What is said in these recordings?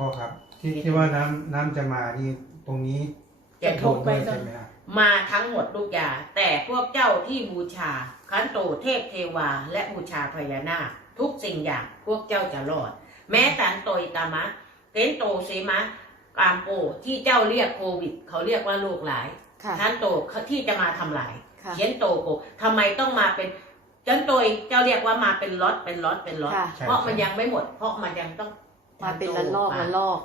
พ่อครับ ที่ที่ว่าน้ำน้ำจะมานี่ตรงนี้จะโดถูกนไปด้วยใช่ไหมครับมาทั้งหมดลูกยา แต่พวกเจ้าที่บูชาขันโตเทพเทวา และบูชาพญานาคทุกสิ่งอย่างพวกเจ้าจะรอด แม้แต่โตยตามะเต็นโตเซมะกามโปที่เจ้าเรียกโควิด เขาเรียกว่าโรคหลายค่ะ ขันโตที่จะมาทำลาย ค่ะ เขียนโตโกทำไมต้องมาเป็นจันโตยเจ้าเรียกว่ามาเป็นล็อตเป็นล็อตเป็นล็อตค่ะ เพราะมันยังไม่หมด เพราะมันยังต้อง มาเป็นละลอกละลอก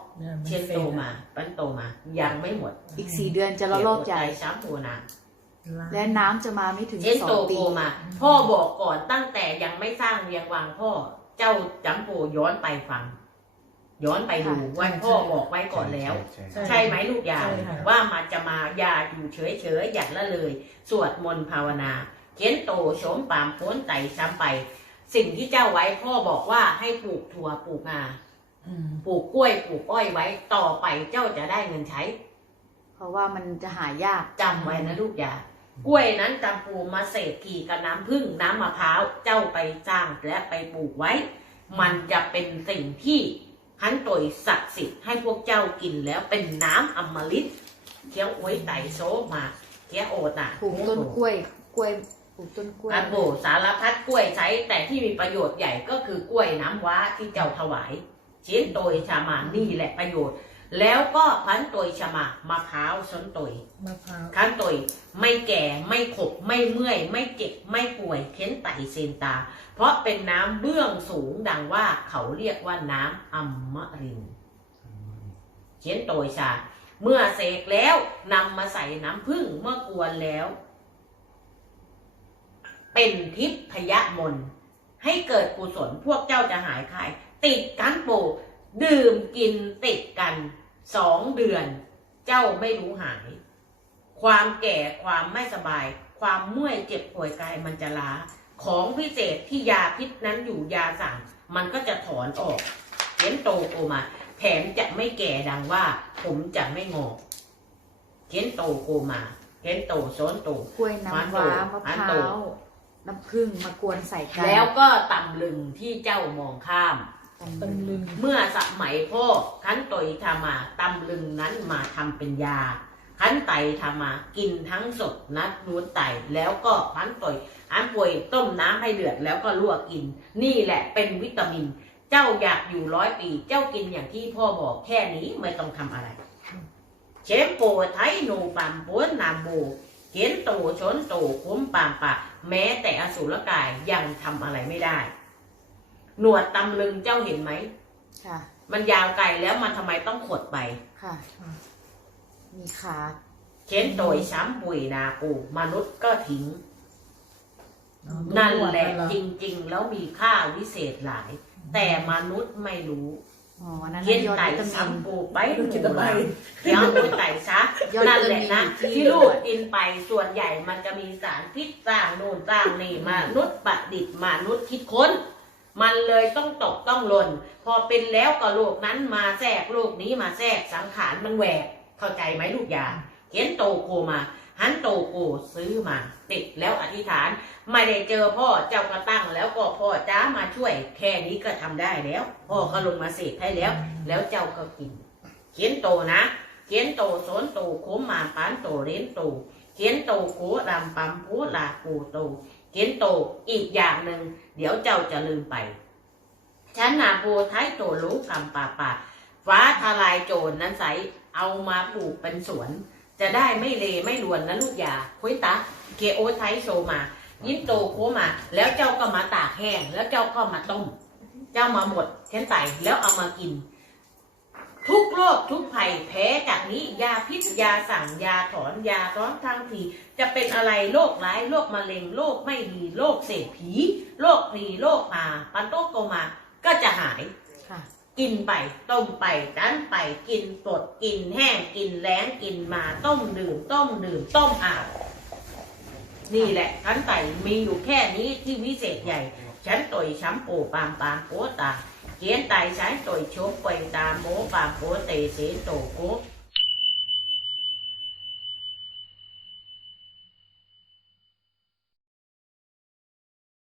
เชียนโตมาปันโตมา ยังไม่หมดอีกสี่เดือนจะละลอกใหญ่สามโตนาและน้ำจะมาไม่ถึงเช่นสอโตงโกปีมา พ่อบอกก่อนตั้งแต่ยังไม่สร้างเวียงวังพ่อ เจ้าจำโปย้อนไปฟัง ย้อนไปดูว่าพ่อบอกไว้ก่อนแล้ว ใช่ใช่ใช่ไหมลูกยาใช่ค่ะว่ามันจะมาอย่าอยู่เฉยเฉยๆอย่าละเลย สวดมนต์ภาวนาเขียนโตโฉมปามโพ้นไต่ซ้ำไป สิ่งที่เจ้าไว้พ่อบอกว่าให้ปลูกถั่วปลูกงาอืม ปลูกกล้วยปลูกอ้อยไว้ต่อไปเจ้าจะได้เงินใช้ เพราะว่ามันจะหายากจำไว้นะลูกยากล้วยนั้นจำปูมาเศษขี่กับน้ำผึ้งน้ำมะพร้าวเจ้าไปสร้างและไปปลูกไว้ มันจะเป็นสิ่งที่หันตวยศักดิ์สิทธิ์ให้พวกเจ้ากินแล้วเป็นน้ำอมฤตเคี้ยวอวยไต่โซมาเคี้ยวโอตะปลูกต้นกล้วยกล้วยปลูกต้นกล้วยการโบสารพัดกล้วยใช้แต่ที่มีประโยชน์ใหญ่ก็คือกล้วยน้ำว้าที่เจ้าถวาย ชิ้นโตยชามานี่แหละประโยชน์ แล้วก็พันโตยชามามะพร้าวสนโตยมะพร้าวขั้นตุยไม่แก่ไม่ขบไม่เมื่อย ไม่เจ็บไม่ป่วยเค้นไตเซนตา เพราะเป็นน้ำเบื้องสูงดังว่าเขาเรียกว่าน้ำอมรินทร์เขียนโตยชา เมื่อเสกแล้วนำมาใส่น้ำผึ้งเมื่อกวนแล้ว เป็นทิพยมนต์ ให้เกิดกุศลพวกเจ้าจะหายคาย ติดกันโปกดื่มกินติดกันสองเดือน เจ้าไม่รู้หาย ความแก่ความไม่สบาย ความเมื่อยเจ็บป่วยกายมันจะล้า ของพิเศษที่ยาพิษนั้นอยู่ยาสั่งมันก็จะถอนออกเขียนโตโกมา แถมจะไม่แก่ดังว่า ผมจะไม่งอกเขียนโตโกมาเขียนโตโซนโตกล้วยน้ำว้ามะอันพโตร้าว น้ำผึ้งมากวนใส่กันแล้วก็ตำลึงที่เจ้ามองข้าม ตำลึงเมื่อสมัยพ่อขันตอยทามาตำลึงนั้นมาทำเป็นยาขันไตทามากินทั้งสดนัดนูนไตแล้วก็ขันตอยอันป่วยต้มน้ำให้เดือดแล้วก็ลวกกิน นี่แหละเป็นวิตามิน เจ้าอยากอยู่ร้อยปี เจ้ากินอย่างที่พ่อบอกแค่นี้ไม่ต้องทำอะไร เชฟโปไทยหนูปามปวนนามโบเขียนโตชนโตคุ้มปามปะ แม้แต่อสุรกายยังทำอะไรไม่ได้ หนวดตำลึงเจ้าเห็นไหม ค่ะ มันยาวไกลแล้วมันทำไมต้องขดไป ค่ะ มีขาเช่นโดยช้ำปุยนาปู มนุษย์ก็ทิ้งอ๋อนั่นแหละตัวจริง ๆ แล้วมีค่าวิเศษหลาย แต่มนุษย์ไม่รู้ อ๋ออันนั้นเย็นยอดไต่วิตามิน ซ้ำปูไปดูจิตใบเดี๋ยวปุยไต่ซะยอดนั่นวิแหตาละมินนะที่ ที่ลูกกินไปส่วนใหญ่มันจะมีสารพิษสร้างโน่นสร้างนี่มนุษย์ประดิษฐ์มนุษย์คิดค้น มันเลยต้องตกต้องหล่น พอเป็นแล้วก็โลกนั้นมาแทรกโลกนี้มาแทรกสังขารมันแหวกเข้าใจไหมลูกยาเขียนโตโกมา หันโตโกซื้อมาติดแล้วอธิษฐาน ไม่ได้เจอพ่อเจ้าก็ตั้งแล้วก็พ่อจ้ามาช่วย แค่นี้ก็ทำได้แล้ว พ่อก็ลงมาเสกให้แล้ว แล้วเจ้าก็กิน เขียนโตนะ เขียนโตโสนโตโคมมาปานโตเรนโต เขียนโตโครำปัมโพลาปูโต เขียนโตอีกอย่างหนึ่งเดี๋ยวเจ้าจะลืมไปฉันนาโพท้ายโตรู้กำป่าป่าฟ้าทลายโจรนั้นใสเอามาปลูกเป็นสวน จะได้ไม่เลไม่รวนนะลูกยาคุยตาเกโอไทโชมา ยิ้มโตโคมา แล้วเจ้าก็มาตากแห้ง แล้วเจ้าก็มาต้ม เจ้ามาหมดเช่นไตแล้วเอามากิน ทุกโรคทุกภัยแพ้จากนี้ ยาพิษยาสั่งยาถอนยาร้อนทางทีจะเป็นอะไรโรคร้ายโรคมะเร็งโรคไม่ดีโรคเศษผีโรคพลีโรคมาปันโตโกมา ก็จะหายค่ะ กินไปต้มไปดันไปกินสดกินแห้งกินแล้งกินมาต้มดื่ม ต้มดื่ม ต้มอาบนี่แหละขันไต่มีอยู่แค่นี้ที่วิเศษใหญ่ ฉันต่อยช้ำโอปามปามโปตาเกียนไตฉันต่อยชกไปตามโมปามโปเตเสโตโก